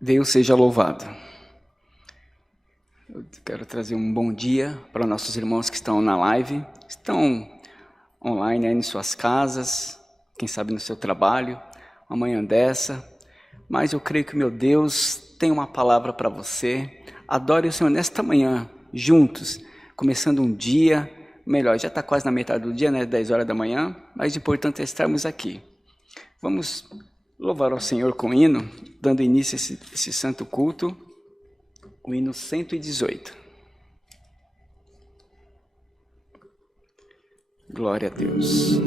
Deus seja louvado. Eu quero trazer um bom dia para nossos irmãos que estão na live, estão online aí em suas casas, quem sabe no seu trabalho, uma manhã dessa. Mas eu creio que meu Deus tem uma palavra para você. Adore o Senhor nesta manhã, juntos, começando um dia, melhor, já está quase na metade do dia, né, 10 horas da manhã, mas o importante é estarmos aqui. Vamos louvar ao Senhor com hino, dando início a esse santo culto, o hino 118. Glória a Deus.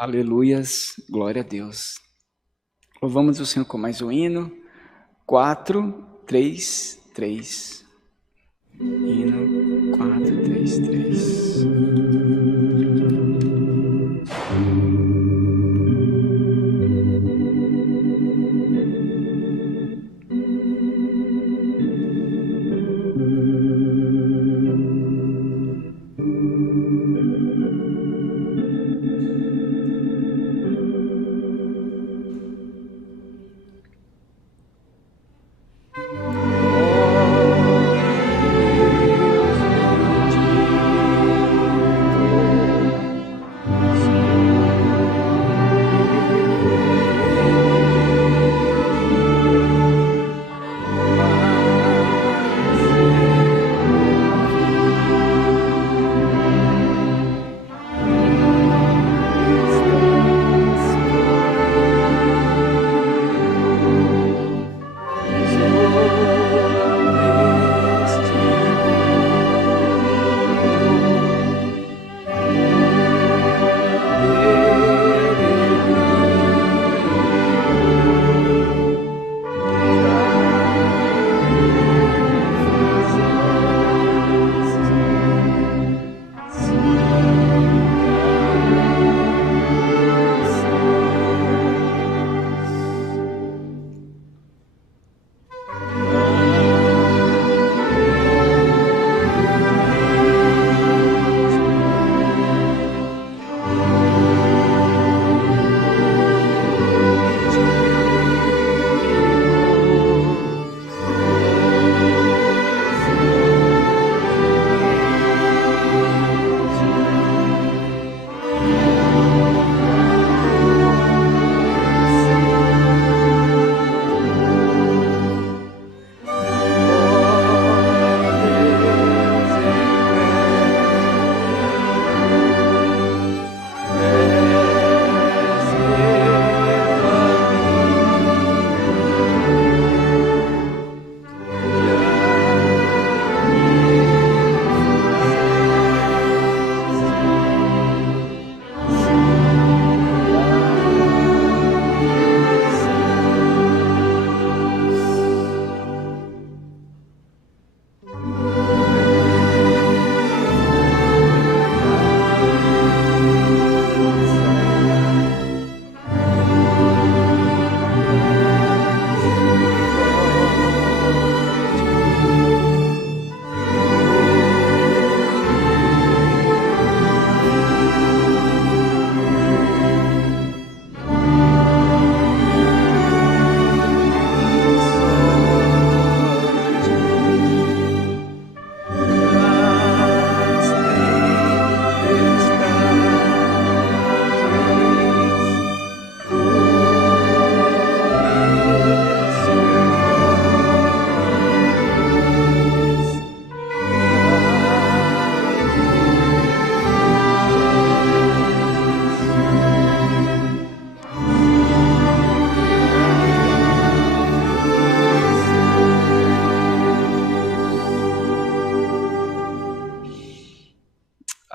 Aleluias, glória a Deus. Louvamos o Senhor com mais um hino. 4, 3, 3. Hino 4, 3, 3.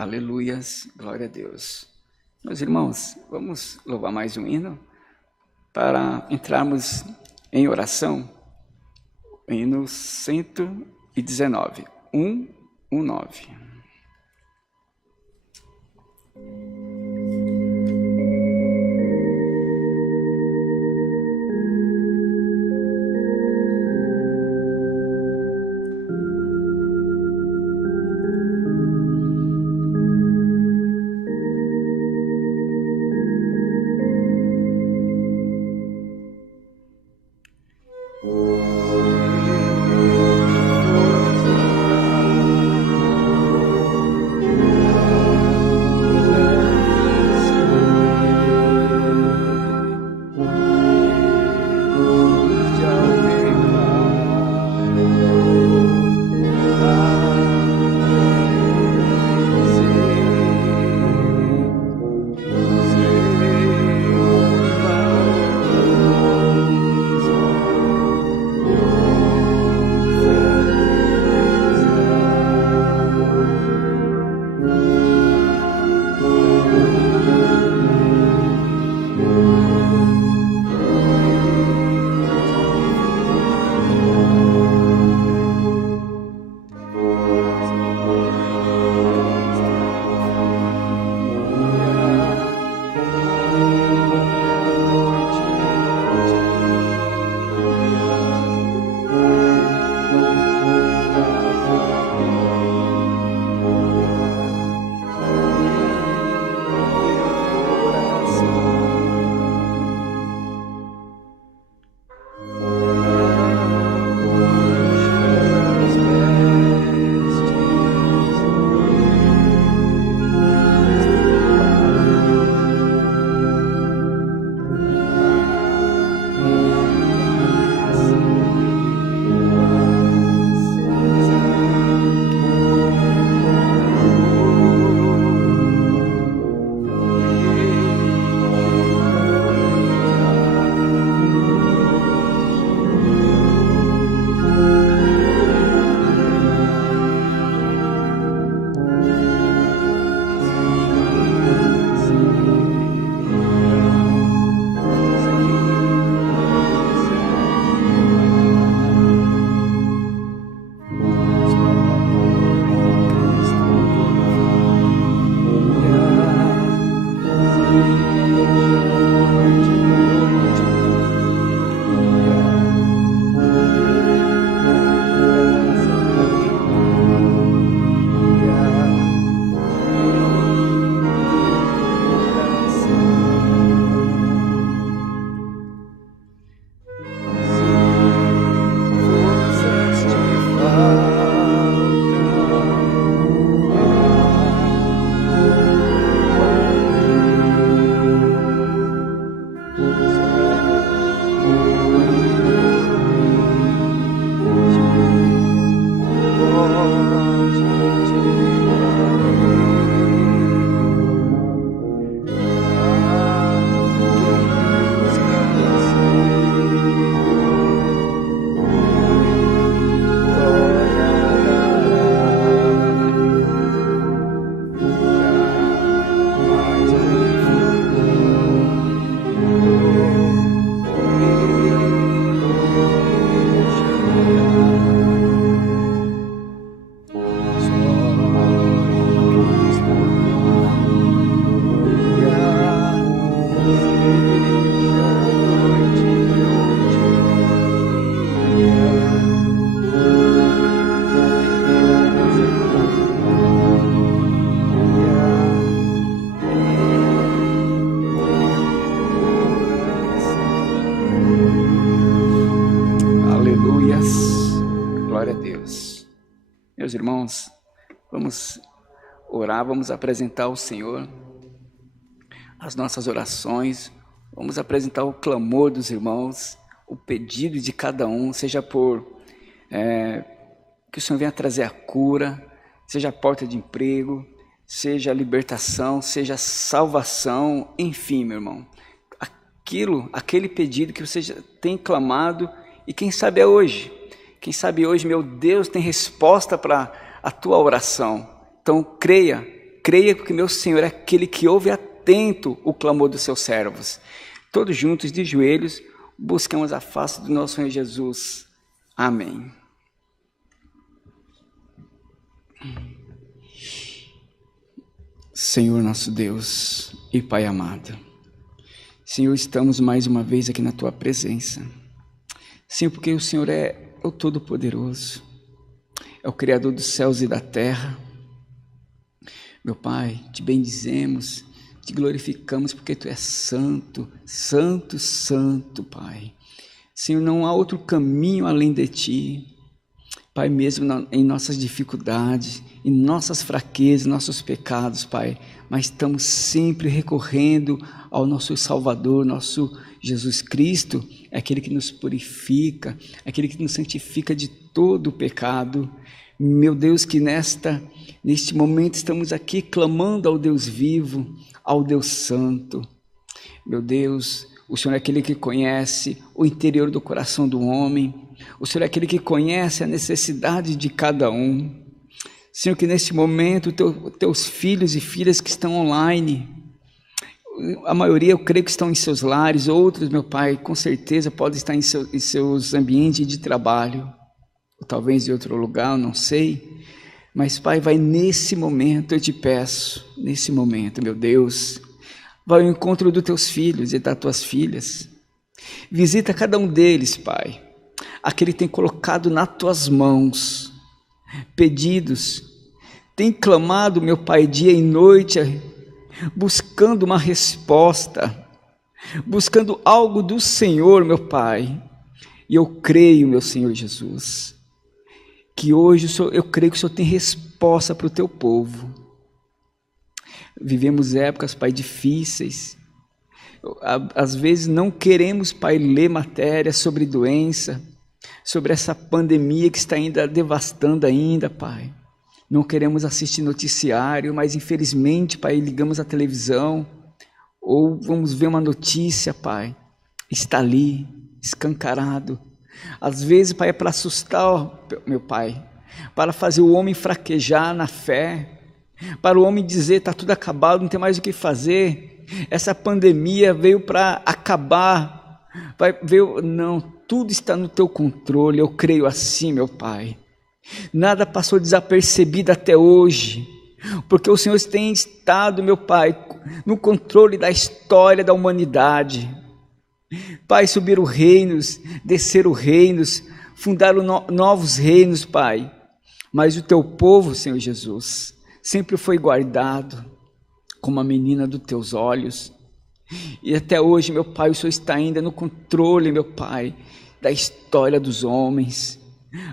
Aleluias, glória a Deus. Meus irmãos, vamos louvar mais um hino para entrarmos em oração. Hino 119, 119. irmãos, vamos orar, vamos apresentar ao Senhor as nossas orações, vamos apresentar o clamor dos irmãos, o pedido de cada um, seja por que o Senhor venha trazer a cura, seja a porta de emprego, seja a libertação, seja a salvação, enfim, meu irmão, aquele pedido que você já tem clamado, e quem sabe é hoje, meu Deus, tem resposta para a tua oração. Então creia que meu Senhor é aquele que ouve atento o clamor dos seus servos. Todos juntos, de joelhos, buscamos a face do nosso Senhor Jesus. Amém. Senhor nosso Deus e Pai amado, Senhor, estamos mais uma vez aqui na Tua presença. Senhor, porque o Senhor é o Todo-Poderoso, é o Criador dos céus e da terra. Meu Pai, te bendizemos, te glorificamos porque Tu és santo, santo, santo, Pai. Senhor, não há outro caminho além de Ti. Pai, mesmo em nossas dificuldades, em nossas fraquezas, nossos pecados, Pai, mas estamos sempre recorrendo ao nosso Salvador, nosso Jesus Cristo, é aquele que nos purifica, é aquele que nos santifica de todo o pecado. Meu Deus, que neste momento estamos aqui clamando ao Deus vivo, ao Deus santo. Meu Deus, o Senhor é aquele que conhece o interior do coração do homem, o Senhor é aquele que conhece a necessidade de cada um. Senhor, que neste momento teus filhos e filhas que estão online, a maioria eu creio que estão em seus lares, outros, meu Pai, com certeza podem estar em seus ambientes de trabalho, ou talvez em outro lugar, eu não sei, mas Pai, vai nesse momento, eu te peço, nesse momento, meu Deus, vai ao encontro dos teus filhos e das tuas filhas, visita cada um deles, Pai, aquele que tem colocado nas tuas mãos pedidos, tem clamado, meu Pai, dia e noite, buscando uma resposta, buscando algo do Senhor, meu Pai, e eu creio, meu Senhor Jesus, que hoje eu creio que o Senhor tem resposta para o teu povo. Vivemos épocas, Pai, difíceis, às vezes não queremos, Pai, ler matéria sobre doença, sobre essa pandemia que está ainda devastando ainda, Pai. Não queremos assistir noticiário, mas infelizmente, Pai, ligamos a televisão, ou vamos ver uma notícia, Pai, está ali, escancarado. Às vezes, Pai, é para assustar, meu Pai, para fazer o homem fraquejar na fé, para o homem dizer, está tudo acabado, não tem mais o que fazer, essa pandemia veio para acabar, não, tudo está no teu controle, eu creio assim, meu Pai. Nada passou desapercebido até hoje, porque o Senhor tem estado, meu Pai, no controle da história da humanidade. Pai, subiram reinos, desceram reinos, fundaram novos reinos, Pai, mas o teu povo, Senhor Jesus, sempre foi guardado como a menina dos teus olhos, e até hoje, meu Pai, o Senhor está ainda no controle, meu Pai, da história dos homens.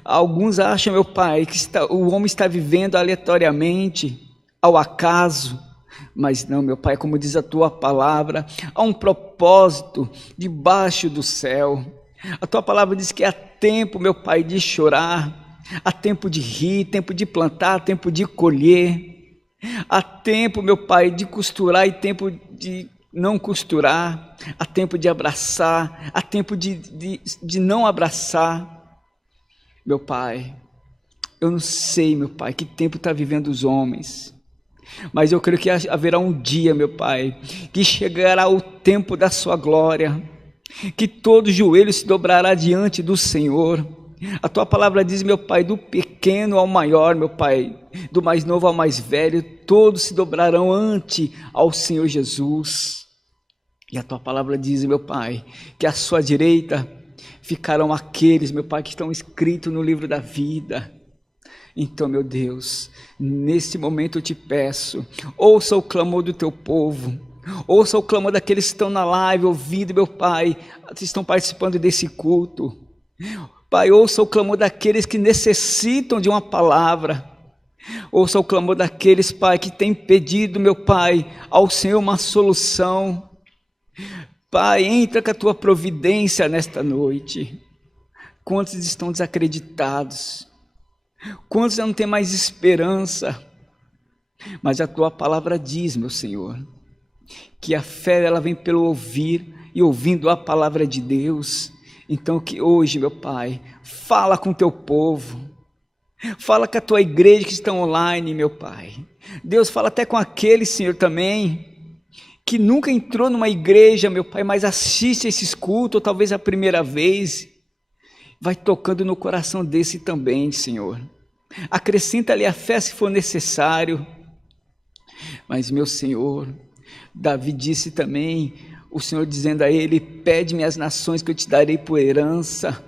Alguns acham, meu Pai, que o homem está vivendo aleatoriamente, ao acaso, mas não, meu Pai, como diz a tua palavra, há um propósito debaixo do céu. A tua palavra diz que há tempo, meu Pai, de chorar, há tempo de rir, tempo de plantar, tempo de colher, há tempo, meu Pai, de costurar e tempo de não costurar, há tempo de abraçar, há tempo de não abraçar. Meu Pai, eu não sei, meu Pai, que tempo está vivendo os homens, mas eu creio que haverá um dia, meu Pai, que chegará o tempo da sua glória, que todo joelho se dobrará diante do Senhor. A tua palavra diz, meu Pai, do pequeno ao maior, meu Pai, do mais novo ao mais velho, todos se dobrarão ante ao Senhor Jesus. E a tua palavra diz, meu Pai, que à sua direita ficarão aqueles, meu Pai, que estão escritos no livro da vida. Então, meu Deus, nesse momento eu te peço, ouça o clamor do teu povo, ouça o clamor daqueles que estão na live, ouvindo, meu Pai, que estão participando desse culto. Pai, ouça o clamor daqueles que necessitam de uma palavra, Ouça o clamor daqueles, Pai, que têm pedido, meu Pai, ao Senhor uma solução. Pai, entra com a tua providência nesta noite. Quantos estão desacreditados? Quantos não têm mais esperança? Mas a tua palavra diz, meu Senhor, que a fé ela vem pelo ouvir e ouvindo a palavra de Deus. Então que hoje, meu Pai, fala com o teu povo. Fala com a tua igreja que está online, meu Pai. Deus, fala até com aquele, Senhor, também, que nunca entrou numa igreja, meu Pai, mas assiste esses cultos, ou talvez a primeira vez. Vai tocando no coração desse também, Senhor. Acrescenta ali a fé se for necessário. Mas, meu Senhor, Davi disse também, o Senhor dizendo a ele, pede-me as nações que eu te darei por herança.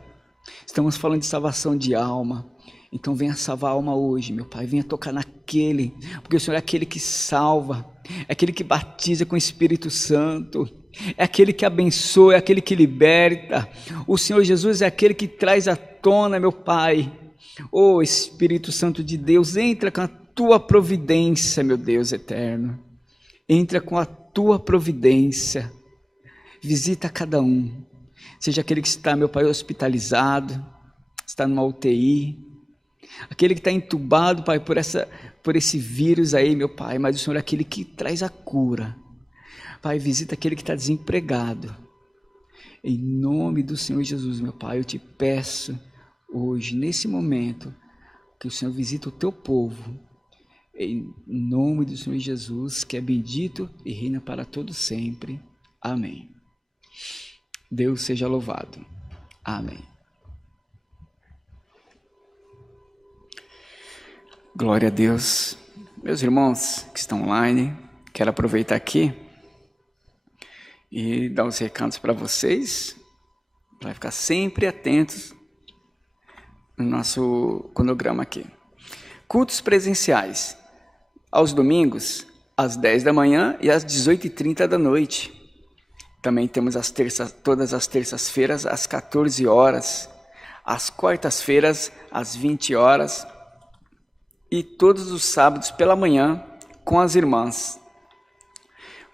Estamos falando de salvação de alma. Então venha salvar a alma hoje, meu Pai, venha tocar naquele, porque o Senhor é aquele que salva, é aquele que batiza com o Espírito Santo, é aquele que abençoa, é aquele que liberta. O Senhor Jesus é aquele que traz à tona, meu Pai. Ô Espírito Santo de Deus, entra com a tua providência, meu Deus eterno, entra com a tua providência, visita cada um, seja aquele que está, meu Pai, hospitalizado, está numa UTI, aquele que está entubado, Pai, por esse vírus aí, meu Pai, mas o Senhor é aquele que traz a cura. Pai, visita aquele que está desempregado. Em nome do Senhor Jesus, meu Pai, eu te peço hoje, nesse momento, que o Senhor visita o teu povo. Em nome do Senhor Jesus, que é bendito e reina para todo sempre. Amém. Deus seja louvado. Amém. Glória a Deus. Meus irmãos que estão online, quero aproveitar aqui e dar os recados para vocês, para ficar sempre atentos no nosso cronograma aqui. Cultos presenciais, aos domingos, às 10 da manhã e às 18h30 da noite. Também temos todas as terças-feiras, às 14 horas, às quartas-feiras, às 20 horas, e todos os sábados pela manhã com as irmãs.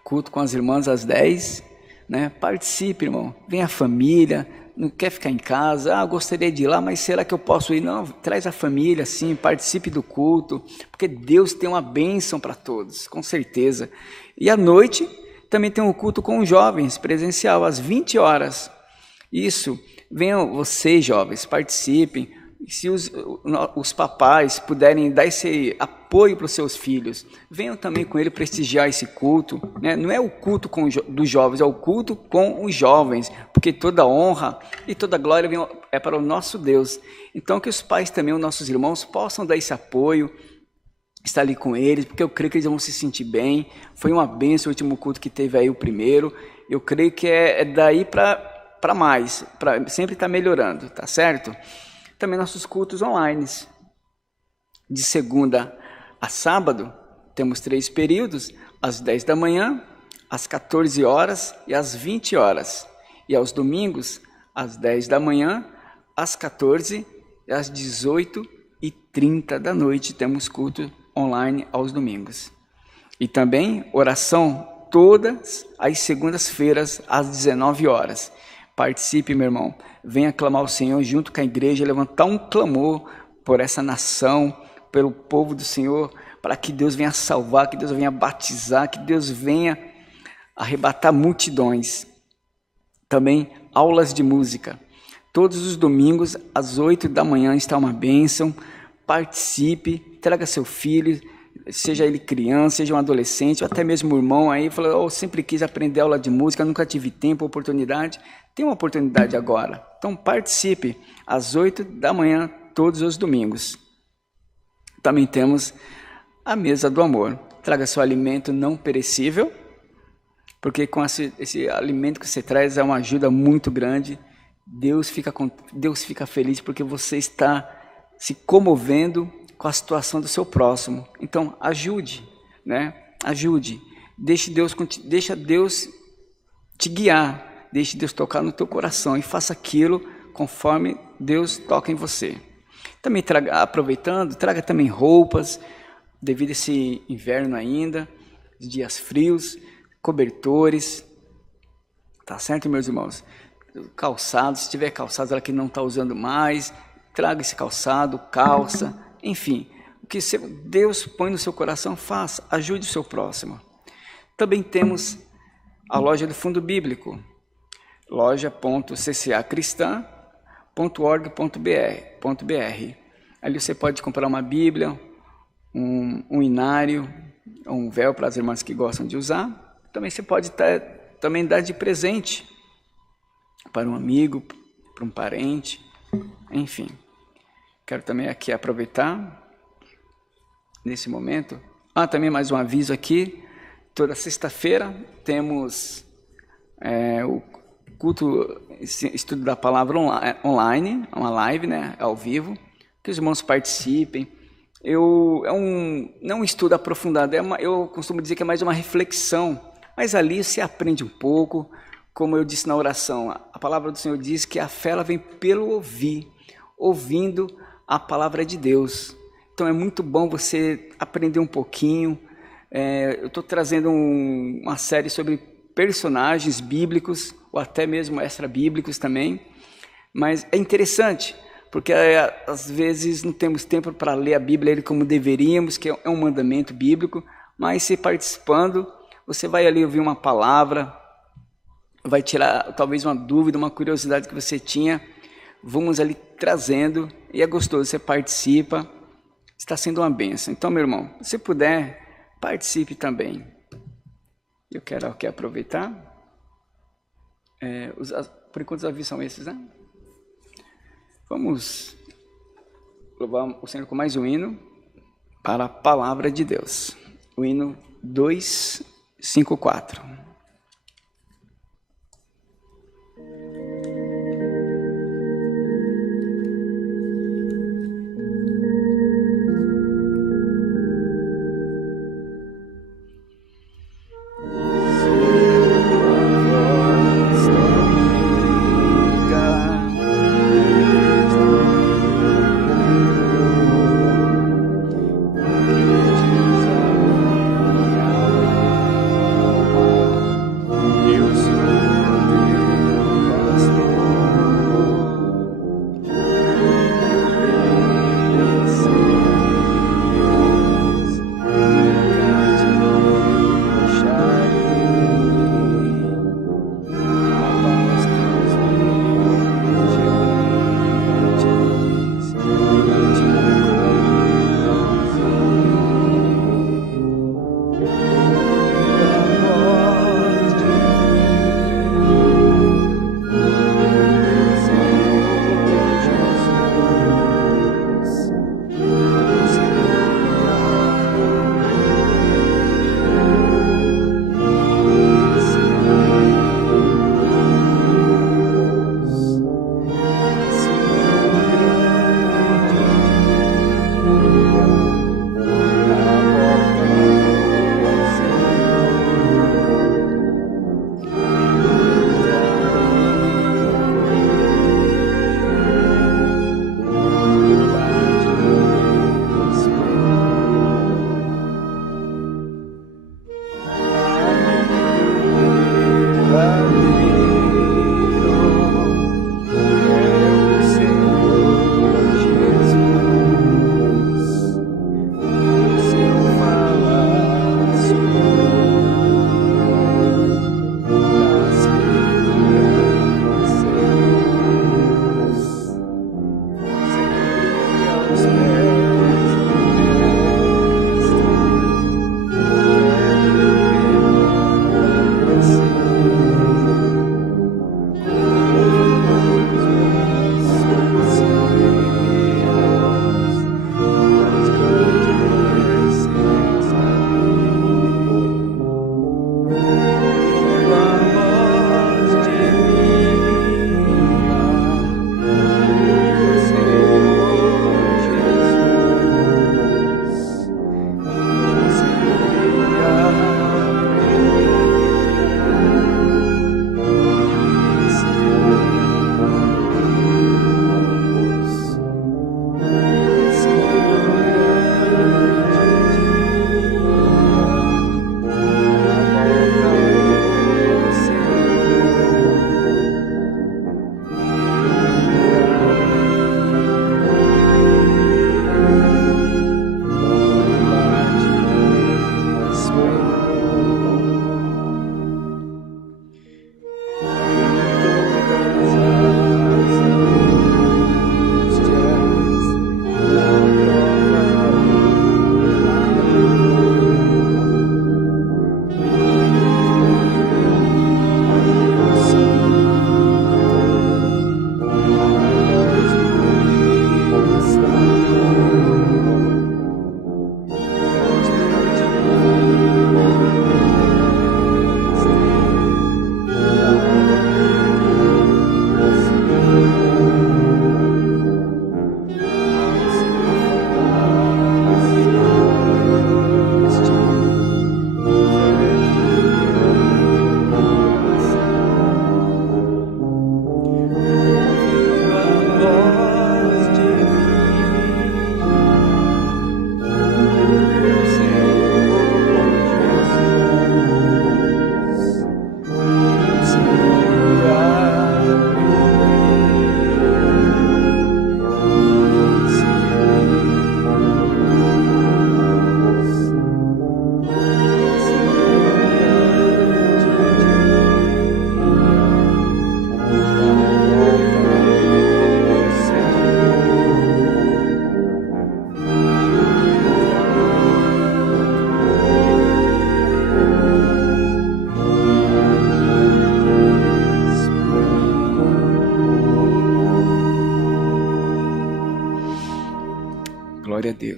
Culto com as irmãs às 10, né? Participe, irmão. Vem a família, não quer ficar em casa, gostaria de ir lá, mas será que eu posso ir? Não, traz a família, sim, participe do culto, porque Deus tem uma bênção para todos, com certeza. E à noite também tem um culto com os jovens, presencial, às 20 horas. Isso, venham vocês jovens, participem. Se os papais puderem dar esse apoio para os seus filhos, venham também com ele prestigiar esse culto, né? Não é o culto dos jovens, é o culto com os jovens, porque toda honra e toda glória é para o nosso Deus. Então que os pais também, os nossos irmãos, possam dar esse apoio, estar ali com eles, porque eu creio que eles vão se sentir bem. Foi uma bênção o último culto que teve aí, o primeiro. Eu creio que é daí para mais, para sempre estar melhorando, tá certo? Também nossos cultos online. De segunda a sábado, temos 3 períodos, às 10 da manhã, às 14 horas e às 20 horas. E aos domingos, às 10 da manhã, às 14 e às 18h30 da noite, temos culto online aos domingos. E também oração todas as segundas-feiras, às 19 horas. Participe, meu irmão. Venha clamar ao Senhor junto com a igreja, levantar um clamor por essa nação, pelo povo do Senhor, para que Deus venha salvar, que Deus venha batizar, que Deus venha arrebatar multidões. Também aulas de música. Todos os domingos, às 8 da manhã, está uma bênção. Participe, traga seu filho, seja ele criança, seja um adolescente, ou até mesmo um irmão aí, falou, eu sempre quis aprender aula de música, nunca tive tempo, oportunidade. Tem uma oportunidade agora. Então participe, às 8 da manhã, todos os domingos. Também temos a mesa do amor. Traga seu alimento não perecível, porque com esse alimento que você traz é uma ajuda muito grande. Deus fica feliz porque você está se comovendo com a situação do seu próximo. Então ajude, né? Ajude. Deixa Deus te guiar. Deixe Deus tocar no teu coração e faça aquilo conforme Deus toca em você. Também aproveitando, traga também roupas, devido a esse inverno ainda, dias frios, cobertores, tá certo, meus irmãos? Calçado, se tiver calçado ela que não está usando mais, traga esse calçado, calça, enfim, o que Deus põe no seu coração, faça, ajude o seu próximo. Também temos a loja do Fundo Bíblico, loja.ccacristã.org.br. Ali você pode comprar uma Bíblia, um inário, um véu para as irmãs que gostam de usar. Também você pode também dar de presente para um amigo, para um parente, enfim. Quero também aqui aproveitar nesse momento. Também mais um aviso aqui. Toda sexta-feira temos o culto, estudo da palavra online, uma live, né, ao vivo, que os irmãos participem. Não um estudo aprofundado, eu costumo dizer que é mais uma reflexão, mas ali você aprende um pouco, como eu disse na oração, a palavra do Senhor diz que a fé ela vem pelo ouvir, ouvindo a palavra de Deus. Então é muito bom você aprender um pouquinho. Eu estou trazendo uma série sobre personagens bíblicos, ou até mesmo extra-bíblicos também, mas é interessante, porque às vezes não temos tempo para ler a Bíblia como deveríamos, que é um mandamento bíblico, mas se participando, você vai ali ouvir uma palavra, vai tirar talvez uma dúvida, uma curiosidade que você tinha, vamos ali trazendo, e é gostoso, você participa, está sendo uma bênção. Então, meu irmão, se puder, participe também. Eu quero aqui aproveitar, por enquanto os avisos são esses, né? Vamos louvar o Senhor com mais um hino para a palavra de Deus. O hino 254.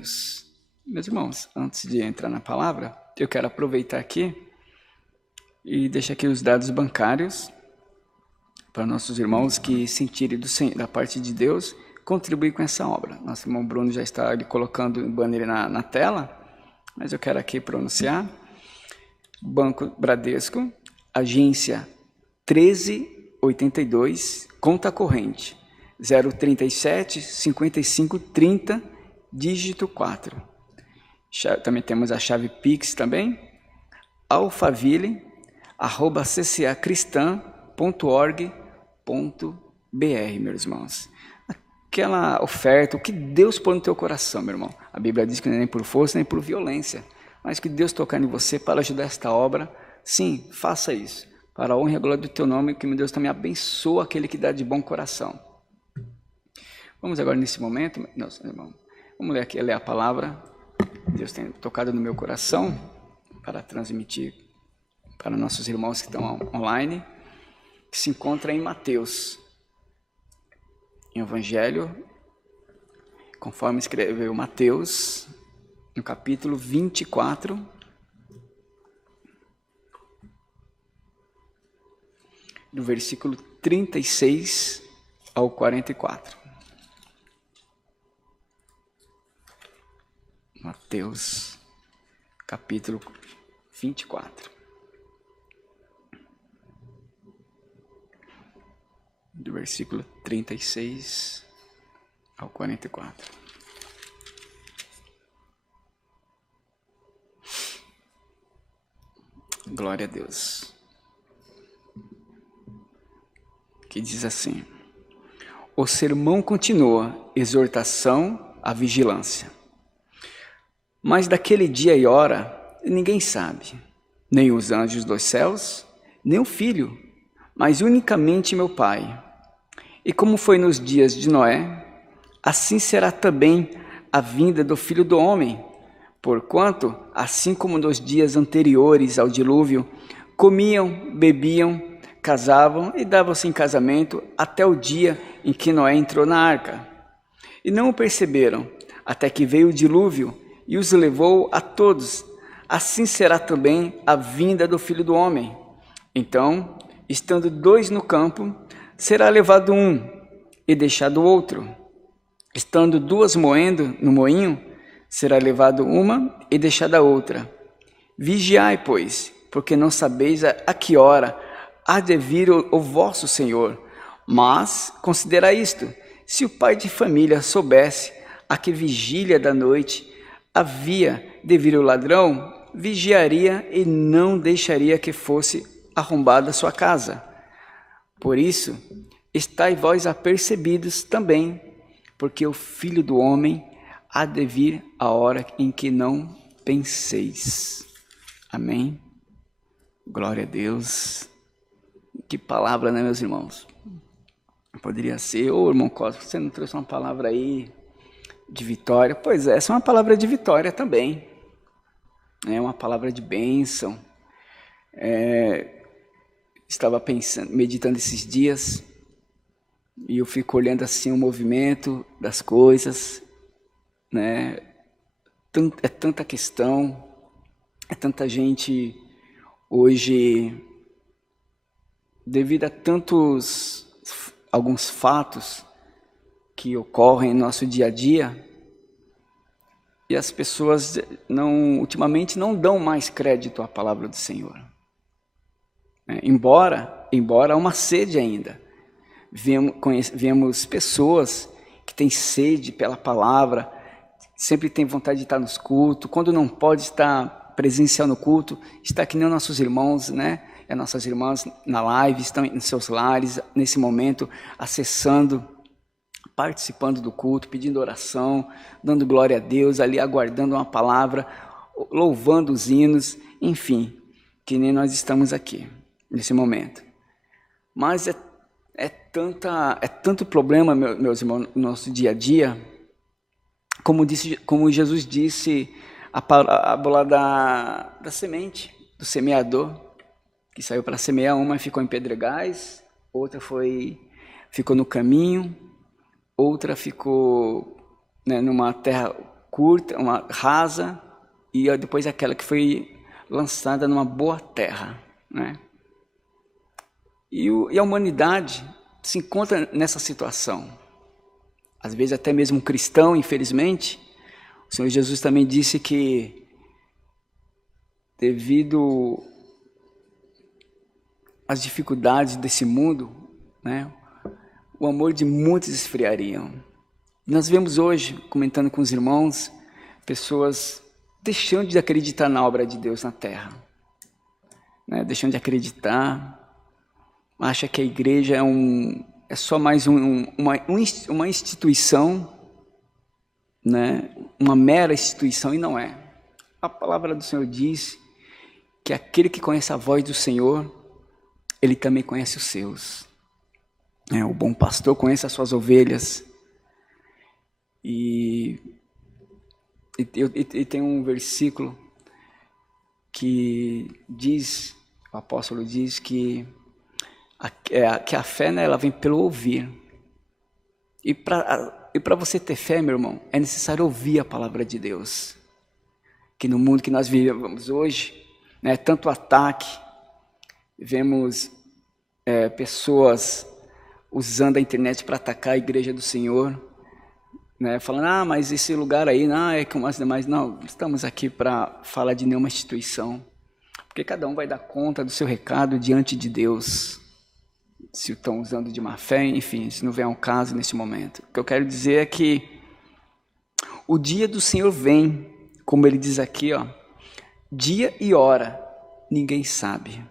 Deus. Meus irmãos, antes de entrar na palavra, eu quero aproveitar aqui e deixar aqui os dados bancários para nossos irmãos que sentirem da parte de Deus contribuir com essa obra. Nosso irmão Bruno já está ali colocando o banner na tela, mas eu quero aqui pronunciar. Banco Bradesco, agência 1382, conta corrente 037 55 30, dígito 4. Também temos a chave Pix também, alfaville@ccacristã.org.br, meus irmãos. Aquela oferta, o que Deus põe no teu coração, meu irmão. A Bíblia diz que não é nem por força, nem por violência, mas que Deus tocar em você para ajudar esta obra. Sim, faça isso. Para a honra e a glória do teu nome, que Deus também abençoa aquele que dá de bom coração. Vamos agora nesse momento, nossa, irmão, vamos ler a palavra. Deus tem tocado no meu coração para transmitir para nossos irmãos que estão online, que se encontra em Mateus, em Evangelho, conforme escreveu Mateus, no capítulo 24, do versículo 36 ao 44. Mateus, capítulo 24. Do versículo 36 ao 44. Glória a Deus. Que diz assim: o sermão continua, exortação à vigilância. Mas daquele dia e hora ninguém sabe, nem os anjos dos céus, nem o Filho, mas unicamente meu Pai. E como foi nos dias de Noé, assim será também a vinda do Filho do Homem. Porquanto, assim como nos dias anteriores ao dilúvio, comiam, bebiam, casavam e davam-se em casamento até o dia em que Noé entrou na arca. E não o perceberam, até que veio o dilúvio e os levou a todos. Assim será também a vinda do Filho do Homem. Então, estando dois no campo, será levado um e deixado o outro. Estando duas moendo no moinho, será levado uma e deixada a outra. Vigiai, pois, porque não sabeis a que hora há de vir o vosso Senhor. Mas, considerai isto, se o pai de família soubesse a que vigília da noite havia de vir o ladrão, vigiaria e não deixaria que fosse arrombada a sua casa. Por isso, estai vós apercebidos também, porque o Filho do Homem há de vir a hora em que não penseis. Amém? Glória a Deus. Que palavra, né, meus irmãos? Poderia ser, irmão Costa, você não trouxe uma palavra aí de vitória? Pois é, essa é uma palavra de vitória também. É uma palavra de bênção. Estava pensando, meditando esses dias, e eu fico olhando assim o movimento das coisas, né? É tanta questão, é tanta gente hoje, devido a alguns fatos que ocorrem no nosso dia a dia, e as pessoas ultimamente não dão mais crédito à palavra do Senhor. Embora há uma sede ainda. Vemos pessoas que têm sede pela palavra, sempre têm vontade de estar nos cultos, quando não pode estar presencial no culto, está que nem nossos irmãos, né? Nossas irmãs na live, estão em seus lares, nesse momento, acessando, participando do culto, pedindo oração, dando glória a Deus, ali aguardando uma palavra, louvando os hinos, enfim, que nem nós estamos aqui, nesse momento. Mas é tanto problema, meus irmãos, no nosso dia a dia, como Jesus disse, a parábola da semente, do semeador, que saiu para semear, uma ficou em pedregais, outra ficou no caminho, outra ficou, né, numa terra curta, uma rasa, e depois aquela que foi lançada numa boa terra, né? E a humanidade se encontra nessa situação. Às vezes até mesmo um cristão, infelizmente, o Senhor Jesus também disse que devido às dificuldades desse mundo, né, o amor de muitos esfriaria. Nós vemos hoje, comentando com os irmãos, pessoas deixando de acreditar na obra de Deus na terra, né, deixando de acreditar, acha que a igreja é só mais uma instituição, né, uma mera instituição, e não é. A palavra do Senhor diz que aquele que conhece a voz do Senhor, ele também conhece os seus. O bom pastor conhece as suas ovelhas. E tem um versículo que diz, o apóstolo diz que a fé, né, ela vem pelo ouvir. E para você ter fé, meu irmão, é necessário ouvir a palavra de Deus. Que no mundo que nós vivemos hoje, né, tanto ataque, vemos pessoas usando a internet para atacar a igreja do Senhor, né, falando, mas esse lugar aí, é como as demais. Não, estamos aqui para falar de nenhuma instituição, porque cada um vai dar conta do seu recado diante de Deus, se estão usando de má fé, enfim, isso não vem ao caso nesse momento. O que eu quero dizer é que o dia do Senhor vem, como ele diz aqui, dia e hora, ninguém sabe,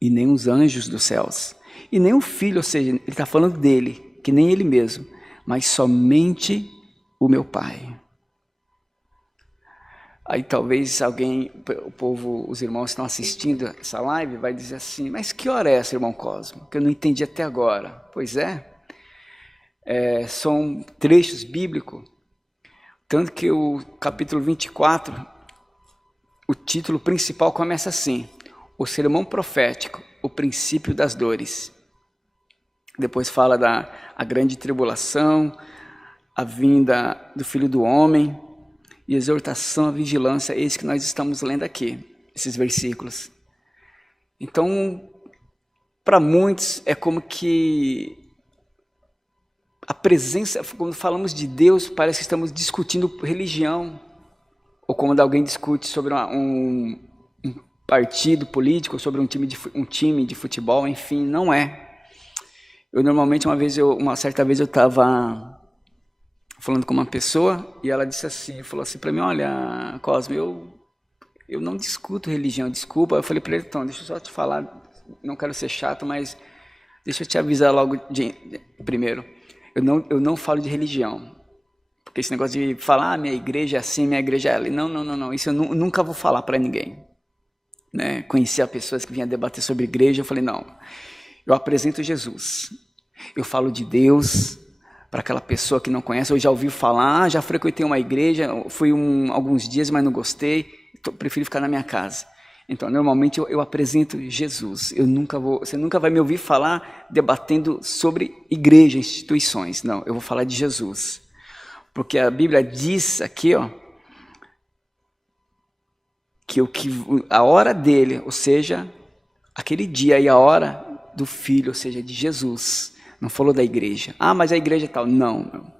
e nem os anjos dos céus, e nem o Filho, ou seja, ele está falando dele, que nem ele mesmo, mas somente o meu Pai. Aí talvez alguém, o povo, os irmãos que estão assistindo essa live, vai dizer assim, mas que hora é essa, irmão Cosmo? Que eu não entendi até agora. Pois são trechos bíblicos, tanto que o capítulo 24, o título principal começa assim, o sermão profético, o princípio das dores. Depois fala a grande tribulação, a vinda do Filho do Homem, e exortação à vigilância, é isso que nós estamos lendo aqui, esses versículos. Então, para muitos, é como que a presença, quando falamos de Deus, parece que estamos discutindo religião, ou quando alguém discute sobre um partido político, sobre um time de futebol, enfim, não é. Eu normalmente, uma certa vez eu estava falando com uma pessoa, e ela falou assim para mim, olha, Cosme, eu não discuto religião, desculpa. Eu falei para ele, então, deixa eu só te falar, não quero ser chato, mas deixa eu te avisar logo primeiro, eu não falo de religião, porque esse negócio de falar, minha igreja é assim, minha igreja é ali, não, isso eu nunca vou falar para ninguém, né? Conhecia pessoas que vinham debater sobre igreja, eu falei, não, eu apresento Jesus, eu falo de Deus. Para aquela pessoa que não conhece, eu já ouvi falar, já frequentei uma igreja, fui alguns dias, mas não gostei, prefiro ficar na minha casa. Então, normalmente eu apresento Jesus. Você nunca vai me ouvir falar debatendo sobre igreja, instituições. Não, eu vou falar de Jesus. Porque a Bíblia diz aqui, que a hora dele, ou seja, aquele dia e a hora do Filho, ou seja, de Jesus. Não falou da igreja. Mas a igreja é tal. Não.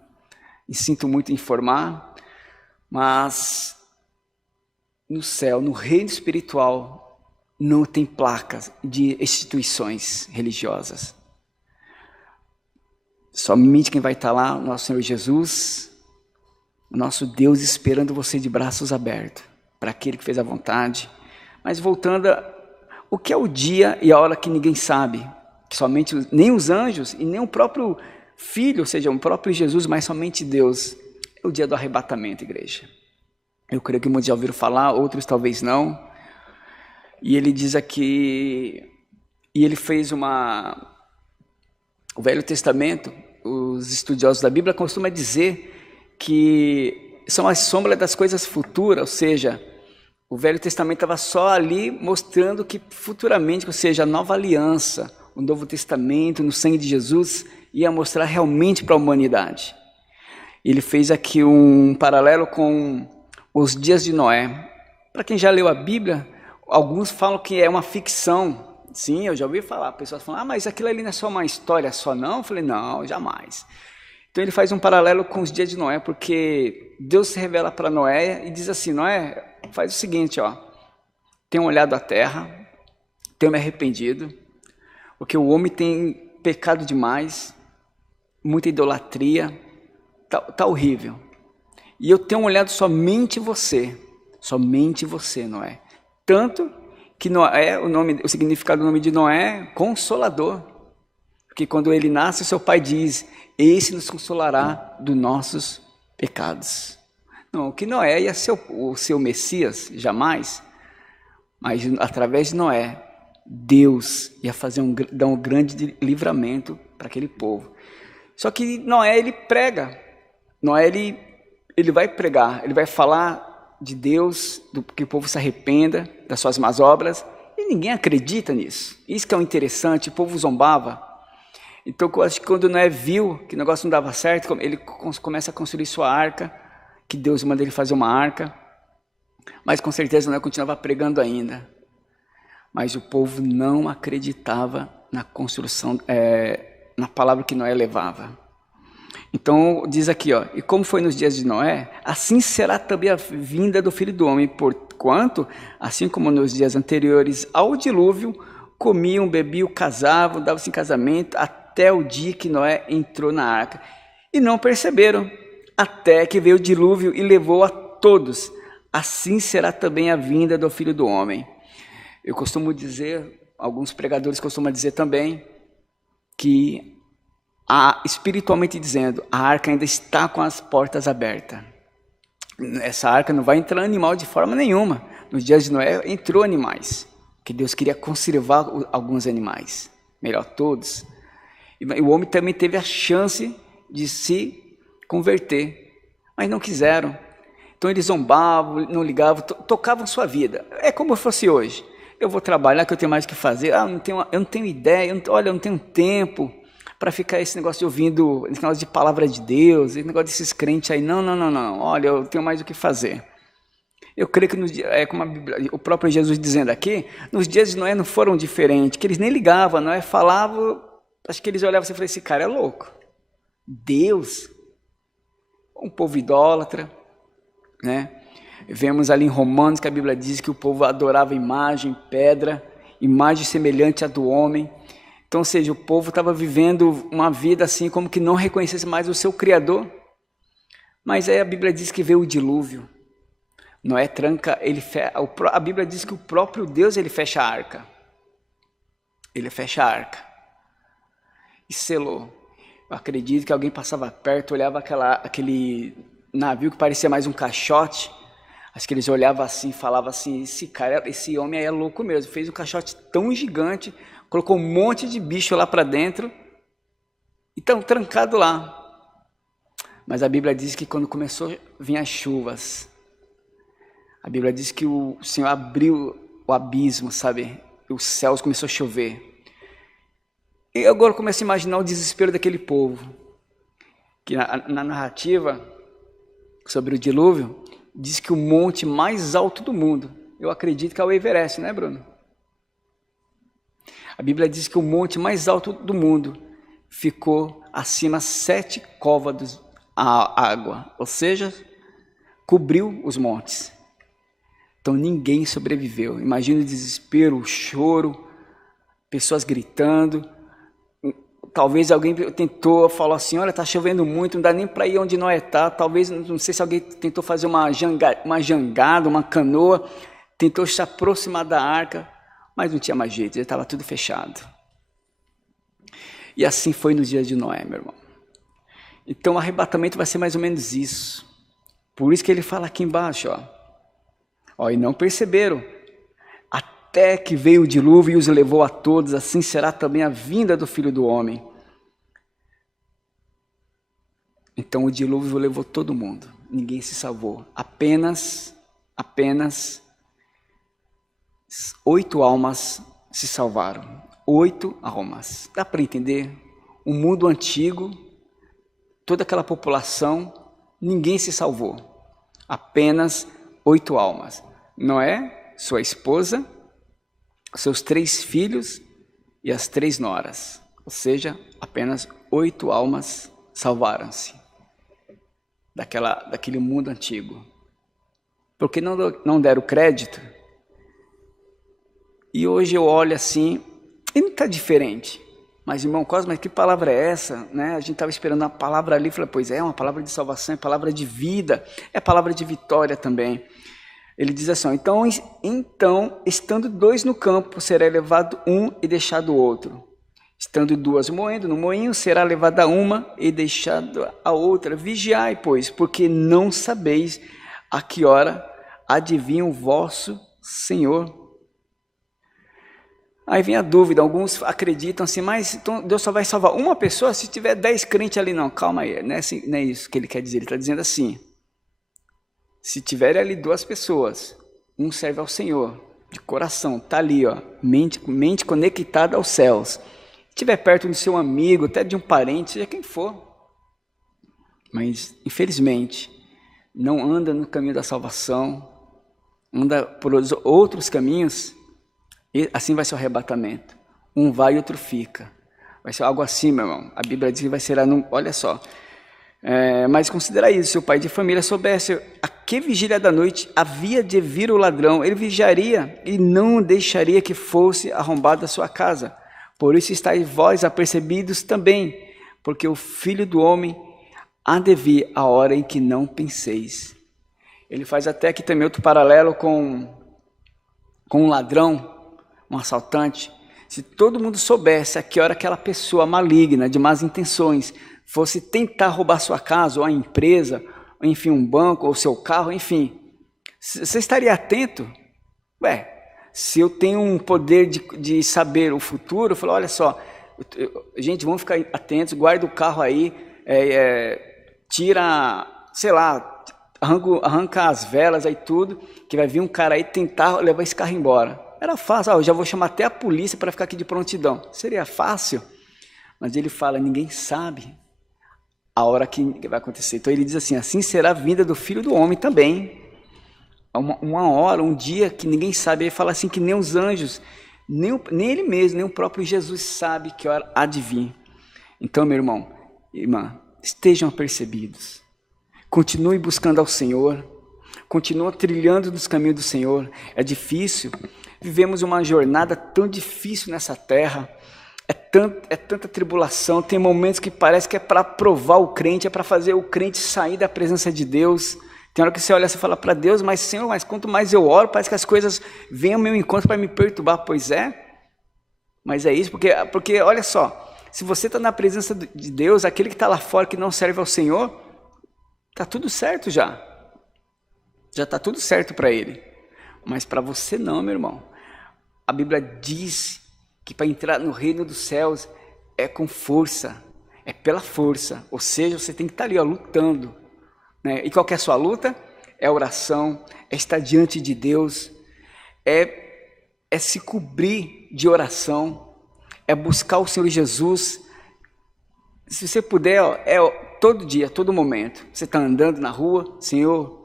E sinto muito informar, mas no céu, no reino espiritual, não tem placas de instituições religiosas. Somente quem vai estar lá, nosso Senhor Jesus, o nosso Deus esperando você de braços abertos, para aquele que fez a vontade. Mas voltando, o que é o dia e a hora que ninguém sabe? Que somente nem os anjos e nem o próprio Filho, ou seja, o próprio Jesus, mas somente Deus. É o dia do arrebatamento, igreja. Eu creio que muitos já ouviram falar, outros talvez não. E ele diz aqui, e ele fez o Velho Testamento, os estudiosos da Bíblia costumam dizer que são as sombras das coisas futuras, ou seja, o Velho Testamento estava só ali mostrando que futuramente, ou seja, a nova aliança, o Novo Testamento, no sangue de Jesus, ia mostrar realmente para a humanidade. Ele fez aqui um paralelo com os dias de Noé. Para quem já leu a Bíblia, alguns falam que é uma ficção. Sim, eu já ouvi falar, pessoas falam, mas aquilo ali não é só uma história só não? Eu falei, não, jamais. Então ele faz um paralelo com os dias de Noé, porque Deus se revela para Noé e diz assim, Noé, faz o seguinte, ó, tenho olhado a terra, tenho me arrependido, porque o homem tem pecado demais, muita idolatria, tá horrível. E eu tenho olhado somente você, Noé. Tanto que Noé, o significado do nome de Noé é consolador. Porque quando ele nasce, seu pai diz, esse nos consolará dos nossos pecados. Não, que Noé ia ser o seu Messias, jamais. Mas através de Noé, Deus ia dar um grande livramento para aquele povo. Só que Noé, ele prega. Noé, ele vai pregar, ele vai falar de Deus, que o povo se arrependa das suas más obras, e ninguém acredita nisso. Isso que é o interessante, o povo zombava. Então, eu acho que quando Noé viu que o negócio não dava certo, ele começa a construir sua arca, que Deus manda ele fazer uma arca, mas com certeza Noé continuava pregando ainda. Mas o povo não acreditava na construção, na palavra que Noé levava. Então diz aqui, ó, e como foi nos dias de Noé, assim será também a vinda do Filho do Homem, porquanto, assim como nos dias anteriores ao dilúvio, comiam, bebiam, casavam, davam-se em casamento, até o dia que Noé entrou na arca. E não perceberam, até que veio o dilúvio e levou a todos. Assim será também a vinda do Filho do Homem. Eu costumo dizer, alguns pregadores costumam dizer também, que espiritualmente dizendo, a arca ainda está com as portas abertas. Essa arca não vai entrar animal de forma nenhuma. Nos dias de Noé entrou animais, que Deus queria conservar alguns animais, melhor todos. E o homem também teve a chance de se converter, mas não quiseram. Então eles zombavam, não ligavam, tocavam sua vida. É como se fosse hoje. Eu vou trabalhar, que eu tenho mais o que fazer. Eu não tenho ideia, eu não tenho tempo para ficar esse negócio de ouvindo, esse negócio de palavra de Deus, esse negócio desses crentes aí. Não. Olha, eu tenho mais o que fazer. Eu creio que como a Bíblia, o próprio Jesus dizendo aqui, nos dias de Noé não foram diferentes, que eles nem ligavam, Noé falava, acho que eles olhavam assim e falavam, esse cara é louco. Deus, um povo idólatra, né? Vemos ali em Romanos que a Bíblia diz que o povo adorava imagem, pedra, imagem semelhante à do homem. Então, ou seja, o povo estava vivendo uma vida assim, como que não reconhecesse mais o seu Criador. Mas aí a Bíblia diz que veio o dilúvio. Noé tranca, a Bíblia diz que o próprio Deus, ele fecha a arca. Ele fecha a arca. E selou. Eu acredito que alguém passava perto, olhava aquele navio que parecia mais um caixote. Acho que eles olhavam assim, falavam assim, esse homem aí é louco mesmo. Fez um caixote tão gigante, colocou um monte de bicho lá para dentro e estão trancados lá. Mas a Bíblia diz que quando começou a vir as chuvas, a Bíblia diz que o Senhor abriu o abismo, sabe? E os céus começou a chover. E agora eu começo a imaginar o desespero daquele povo. Que na narrativa sobre o dilúvio, diz que o monte mais alto do mundo, eu acredito que é o Everest, né, Bruno? A Bíblia diz que o monte mais alto do mundo ficou acima 7 côvados a água, ou seja, cobriu os montes. Então ninguém sobreviveu. Imagina o desespero, o choro, pessoas gritando. Talvez alguém tentou, falou assim, olha, está chovendo muito, não dá nem para ir onde Noé está. Talvez, não sei se alguém tentou fazer uma jangada, uma canoa, tentou se aproximar da arca, mas não tinha mais jeito, já estava tudo fechado. E assim foi nos dias de Noé, meu irmão. Então o arrebatamento vai ser mais ou menos isso. Por isso que ele fala aqui embaixo, ó, e não perceberam, até que veio o dilúvio e os levou a todos, assim será também a vinda do Filho do Homem. Então o dilúvio levou todo mundo, ninguém se salvou. Apenas 8 almas se salvaram. 8 almas. Dá para entender? O mundo antigo, toda aquela população ninguém se salvou. Apenas 8 almas. Noé, sua esposa, seus 3 filhos e as 3 noras. Ou seja, apenas 8 almas salvaram-se daquele mundo antigo. Porque não deram crédito. E hoje eu olho assim, e não está diferente. Mas, irmão Cosme, que palavra é essa? Né? A gente estava esperando a palavra ali, falei, pois é, uma palavra de salvação, é palavra de vida, é palavra de vitória também. Ele diz assim, então, estando 2 no campo, será levado um e deixado o outro. Estando 2 moendo no moinho, será levada uma e deixada a outra. Vigiai, pois, porque não sabeis a que hora adivinha o vosso Senhor. Aí vem a dúvida, alguns acreditam assim, mas então Deus só vai salvar uma pessoa se tiver 10 crentes ali. Não, calma aí, não é isso que ele quer dizer, ele está dizendo assim, se tiver ali 2 pessoas, um serve ao Senhor, de coração, está ali, ó, mente conectada aos céus, se estiver perto do seu amigo, até de um parente, seja quem for, mas infelizmente, não anda no caminho da salvação, anda por outros caminhos, e assim vai ser o arrebatamento. Um vai e outro fica. Vai ser algo assim, meu irmão. A Bíblia diz que vai ser, olha só. Mas considera isso, se o pai de família soubesse a que vigília da noite havia de vir o ladrão, ele vigiaria e não deixaria que fosse arrombada a sua casa. Por isso estáis vós apercebidos também, porque o Filho do Homem há de vir a hora em que não penseis. Ele faz até aqui também outro paralelo com um ladrão, um assaltante. Se todo mundo soubesse a que hora aquela pessoa maligna, de más intenções, fosse tentar roubar sua casa, ou a empresa, ou enfim, um banco, ou seu carro, enfim, você estaria atento? Se eu tenho um poder de saber o futuro, eu falo, olha só, gente, vamos ficar atentos, guarda o carro aí, tira, sei lá, arranca as velas aí tudo, que vai vir um cara aí tentar levar esse carro embora. Era fácil, eu já vou chamar até a polícia para ficar aqui de prontidão. Seria fácil, mas ele fala, ninguém sabe a hora que vai acontecer. Então ele diz assim, assim será a vinda do Filho do Homem também. Uma hora, um dia que ninguém sabe. Ele fala assim que nem os anjos, nem ele mesmo, nem o próprio Jesus sabe que hora há de vir. Então, meu irmão, irmã, estejam apercebidos. Continue buscando ao Senhor. Continue trilhando nos caminhos do Senhor. É difícil. Vivemos uma jornada tão difícil nessa terra. É tanta tribulação. Tem momentos que parece que é para provar o crente, é para fazer o crente sair da presença de Deus. Tem hora que você olha e fala para Deus, mas Senhor, mas quanto mais eu oro, parece que as coisas vêm ao meu encontro para me perturbar. Pois é, mas é isso, porque olha só, se você está na presença de Deus, aquele que está lá fora que não serve ao Senhor, está tudo certo já está tudo certo para ele, mas para você não, meu irmão. A Bíblia diz que para entrar no reino dos céus é com força, é pela força, ou seja, você tem que estar ali, ó, lutando, né? E qual que é a sua luta? É oração, é estar diante de Deus, é se cobrir de oração, é buscar o Senhor Jesus. Se você puder, ó, todo dia, todo momento, você está andando na rua, Senhor,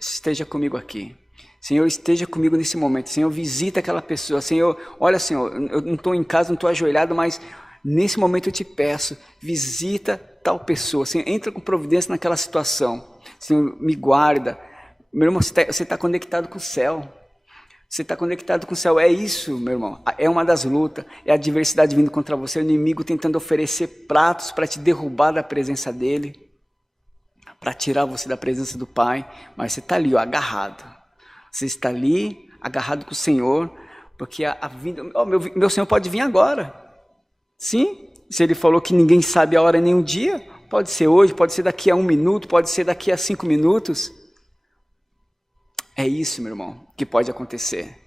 esteja comigo aqui. Senhor, esteja comigo nesse momento. Senhor, visita aquela pessoa. Senhor, olha, Senhor, eu não estou em casa, não estou ajoelhado, mas nesse momento eu te peço, visita tal pessoa. Senhor, entra com providência naquela situação. Senhor, me guarda. Meu irmão, você está conectado com o céu. Você está conectado com o céu. É isso, meu irmão. É uma das lutas. É a adversidade vindo contra você. O inimigo tentando oferecer pratos para te derrubar da presença dele, para tirar você da presença do Pai, mas você está ali, ó, agarrado. Você está ali, agarrado com o Senhor, porque a vinda... meu Senhor pode vir agora. Sim, se Ele falou que ninguém sabe a hora nem o dia, pode ser hoje, pode ser daqui a 1 minuto, pode ser daqui a 5 minutos. É isso, meu irmão, que pode acontecer.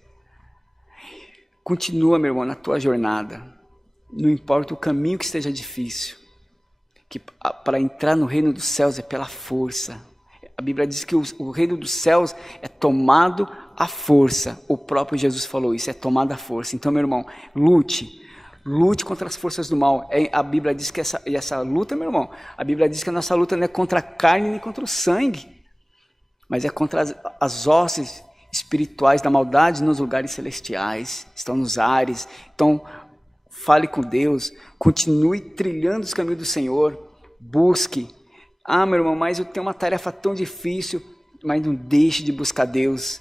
Continua, meu irmão, na tua jornada. Não importa o caminho que esteja difícil. Que para entrar no reino dos céus é pela força. A Bíblia diz que o reino dos céus é tomado à força. O próprio Jesus falou isso, é tomado à força. Então, meu irmão, lute Lute contra as forças do mal. A Bíblia diz que essa luta, meu irmão, a Bíblia diz que a nossa luta não é contra a carne nem contra o sangue, mas é contra as hostes espirituais da maldade nos lugares celestiais, estão nos ares. Então, fale com Deus, continue trilhando os caminhos do Senhor, busque. Ah, meu irmão, mas eu tenho uma tarefa tão difícil, mas não deixe de buscar Deus.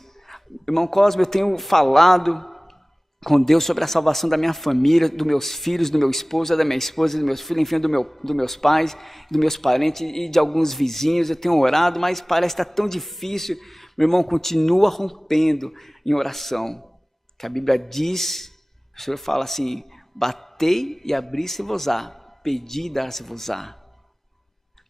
Irmão Cosme, eu tenho falado com Deus sobre a salvação da minha família, dos meus filhos, do meu esposo, da minha esposa, dos meus filhos, enfim, dos meus pais, dos meus parentes e de alguns vizinhos. Eu tenho orado, mas parece estar tão difícil. Meu irmão, continua rompendo em oração, que a Bíblia diz, o Senhor fala assim, batei e abri-se-vos-á, pedi e dar-se-vos-á.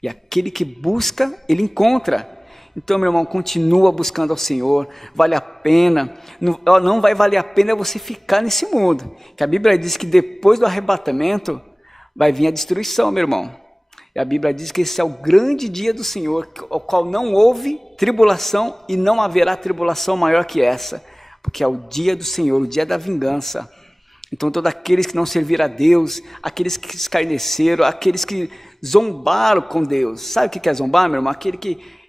E aquele que busca, ele encontra. Então, meu irmão, continua buscando ao Senhor, vale a pena. Não vai valer a pena você ficar nesse mundo, que a Bíblia diz que depois do arrebatamento vai vir a destruição, meu irmão. E a Bíblia diz que esse é o grande dia do Senhor, o qual não houve tribulação e não haverá tribulação maior que essa, porque é o dia do Senhor, o dia da vingança. Então, todos aqueles que não serviram a Deus, aqueles que escarneceram, aqueles que zombaram com Deus. Sabe o que é zombar, meu irmão? Aquele que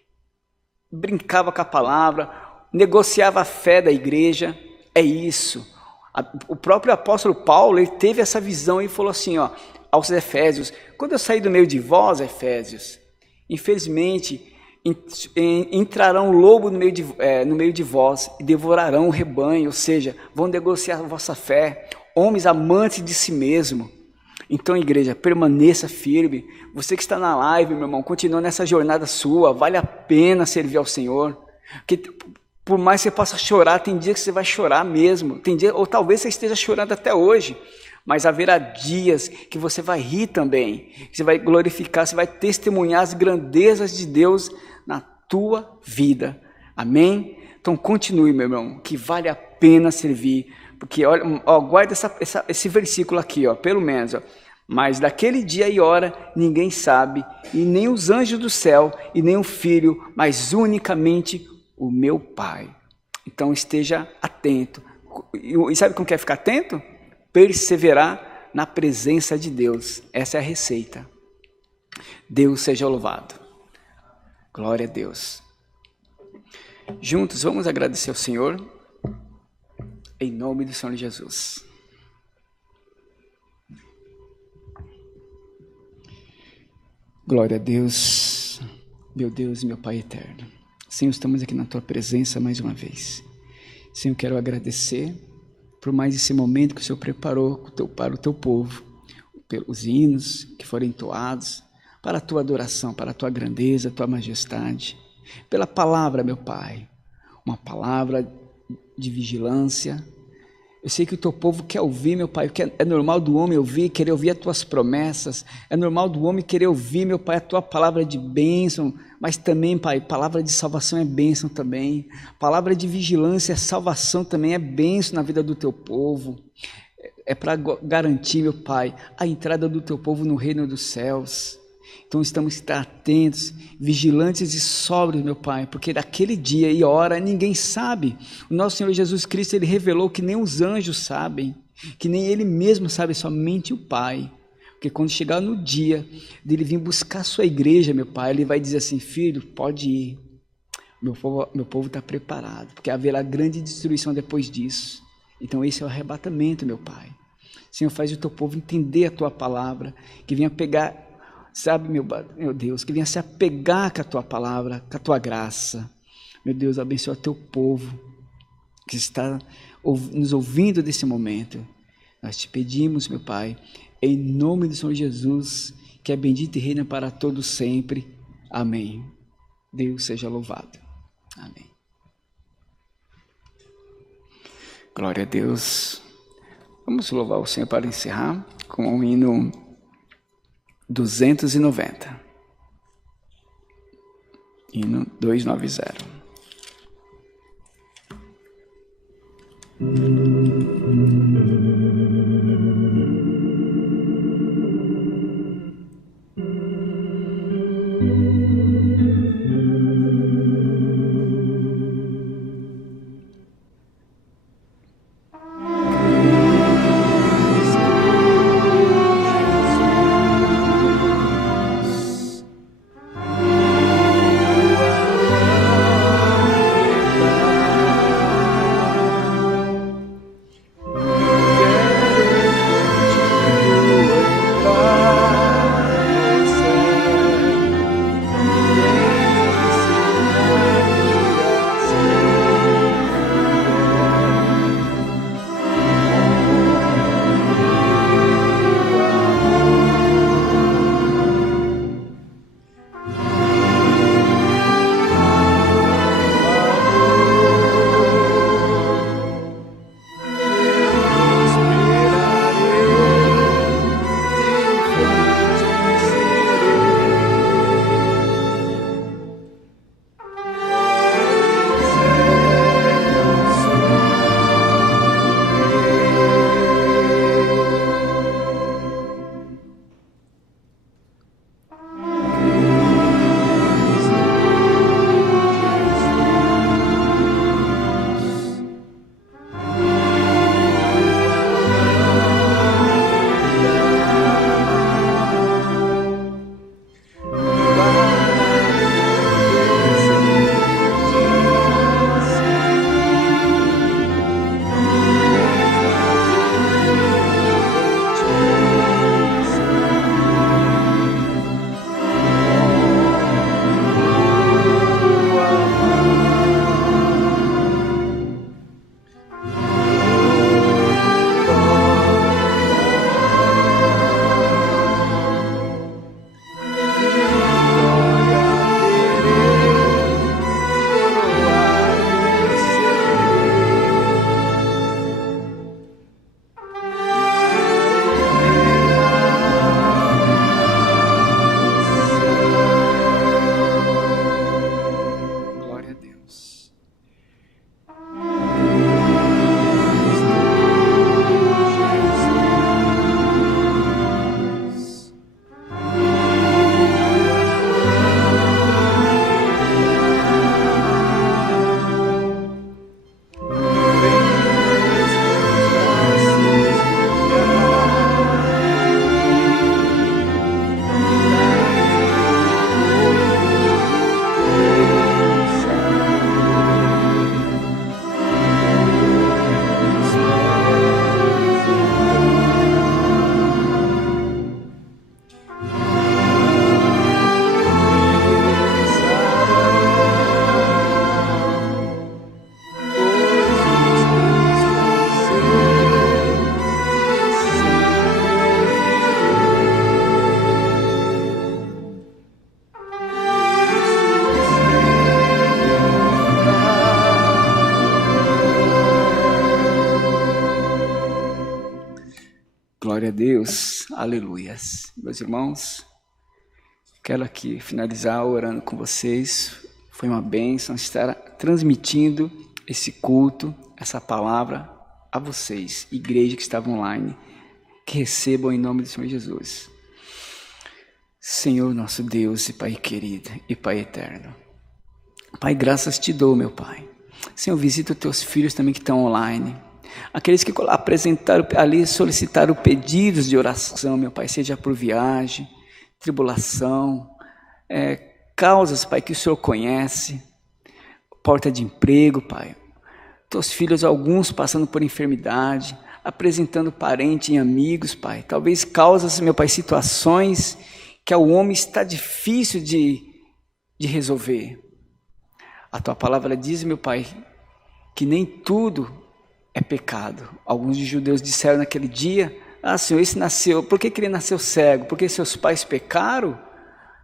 brincava com a palavra, negociava a fé da igreja. É isso. O próprio apóstolo Paulo, ele teve essa visão e falou assim, ó, aos Efésios: quando eu sair do meio de vós, Efésios, infelizmente entrarão lobo no meio de vós e devorarão o rebanho, ou seja, vão negociar a vossa fé, homens amantes de si mesmo. Então, igreja, permaneça firme. Você que está na live, meu irmão, continua nessa jornada sua, vale a pena servir ao Senhor. Porque por mais que você possa chorar, tem dia que você vai chorar mesmo, tem dia, ou talvez você esteja chorando até hoje, mas haverá dias que você vai rir também, que você vai glorificar, você vai testemunhar as grandezas de Deus na tua vida. Amém? Então continue, meu irmão, que vale a pena servir. Porque, olha, guarda esse versículo aqui, ó, pelo menos. Ó. Mas daquele dia e hora ninguém sabe, e nem os anjos do céu, e nem o Filho, mas unicamente o meu Pai. Então esteja atento. E sabe como que é ficar atento? Perseverar na presença de Deus. Essa é a receita. Deus seja louvado. Glória a Deus. Juntos vamos agradecer ao Senhor. Em nome do Senhor Jesus. Glória a Deus, meu Deus e meu Pai eterno. Senhor, estamos aqui na Tua presença mais uma vez. Senhor, quero agradecer por mais esse momento que o Senhor preparou para o Teu povo, pelos hinos que foram entoados, para a Tua adoração, para a Tua grandeza, a Tua majestade, pela palavra, meu Pai, uma palavra de vigilância. Eu sei que o teu povo quer ouvir, meu Pai, porque é normal do homem ouvir, querer ouvir as tuas promessas, é normal do homem querer ouvir, meu Pai, a tua palavra de bênção, mas também, Pai, palavra de salvação é bênção também, palavra de vigilância, salvação também é bênção na vida do teu povo, é para garantir, meu Pai, a entrada do teu povo no reino dos céus. Então estamos atentos, vigilantes e sóbrios, meu Pai, porque daquele dia e hora ninguém sabe. O nosso Senhor Jesus Cristo, Ele revelou que nem os anjos sabem, que nem Ele mesmo sabe, somente o Pai. Porque quando chegar no dia dele vir buscar a sua igreja, meu Pai, Ele vai dizer assim: filho, pode ir, meu povo está preparado, porque haverá grande destruição depois disso. Então esse é o arrebatamento, meu Pai. Senhor, faz o teu povo entender a tua palavra, que venha pegar, sabe, meu Deus, que venha se apegar com a tua palavra, com a tua graça. Meu Deus, abençoa teu povo que está nos ouvindo desse momento. Nós te pedimos, meu Pai, em nome do Senhor Jesus, que é bendito e reina para todos sempre. Amém. Deus seja louvado. Amém. Glória a Deus. Vamos louvar o Senhor para encerrar com o hino 290. Hino 290. Glória a Deus, aleluias. Meus irmãos, quero aqui finalizar orando com vocês. Foi uma bênção estar transmitindo esse culto, essa palavra a vocês, igreja que estava online, que recebam em nome do Senhor Jesus. Senhor nosso Deus e Pai querido e Pai eterno. Pai, graças te dou, meu Pai. Senhor, visita os teus filhos também que estão online. Aqueles que apresentaram ali, solicitaram pedidos de oração, meu Pai, seja por viagem, tribulação, causas, Pai, que o Senhor conhece, porta de emprego, Pai. Teus filhos, alguns passando por enfermidade, apresentando parentes e amigos, Pai. Talvez causas, meu Pai, situações que ao homem está difícil de resolver. A Tua palavra diz, meu Pai, que nem tudo é pecado. Alguns de judeus disseram naquele dia, Senhor, esse nasceu, por que ele nasceu cego? Porque seus pais pecaram?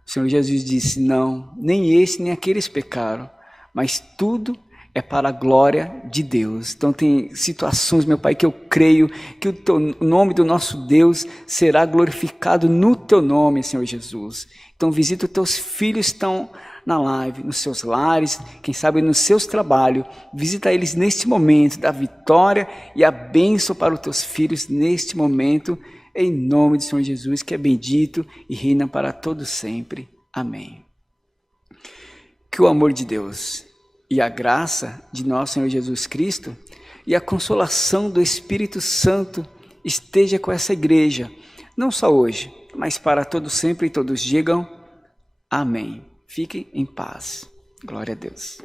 O Senhor Jesus disse, não, nem esse nem aqueles pecaram, mas tudo é para a glória de Deus. Então tem situações, meu Pai, que eu creio que o nome do nosso Deus será glorificado no Teu nome, Senhor Jesus. Então visita os Teus filhos que estão na live, nos seus lares, quem sabe nos seus trabalhos. Visita eles neste momento, da vitória e a bênção para os Teus filhos neste momento, em nome do Senhor Jesus, que é bendito e reina para todos sempre. Amém. Que o amor de Deus e a graça de nosso Senhor Jesus Cristo e a consolação do Espírito Santo esteja com essa igreja, não só hoje, mas para todos sempre, e todos digam amém. Fiquem em paz. Glória a Deus.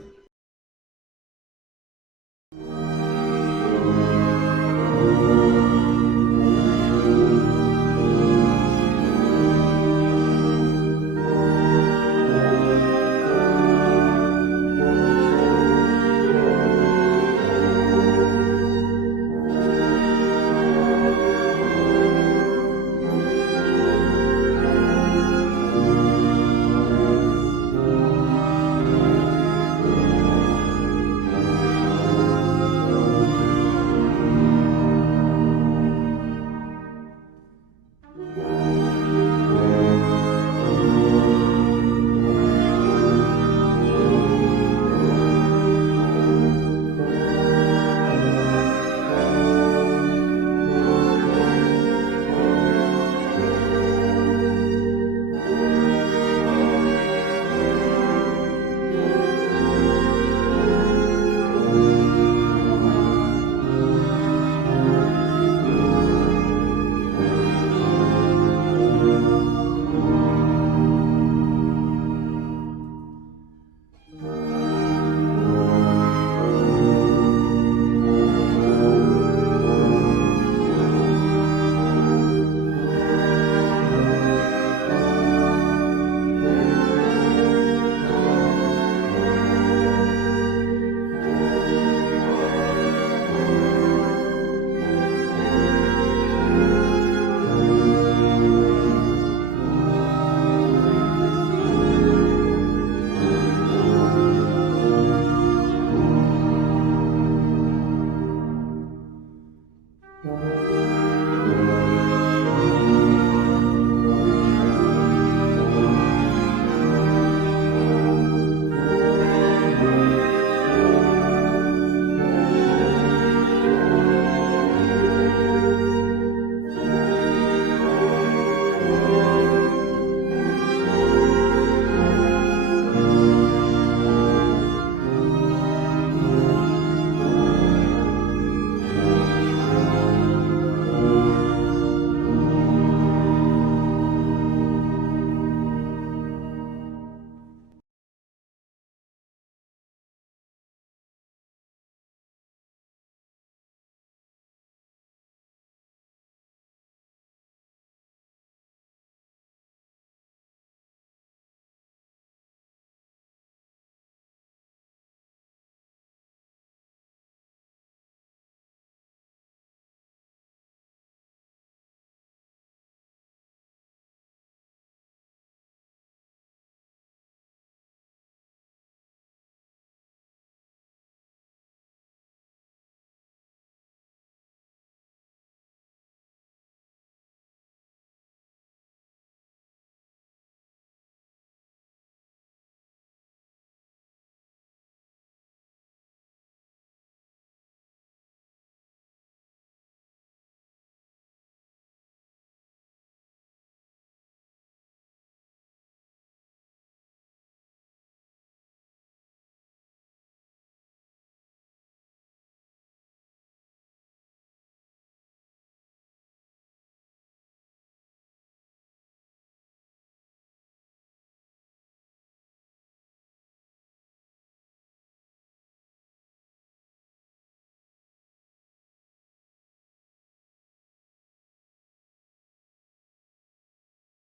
Música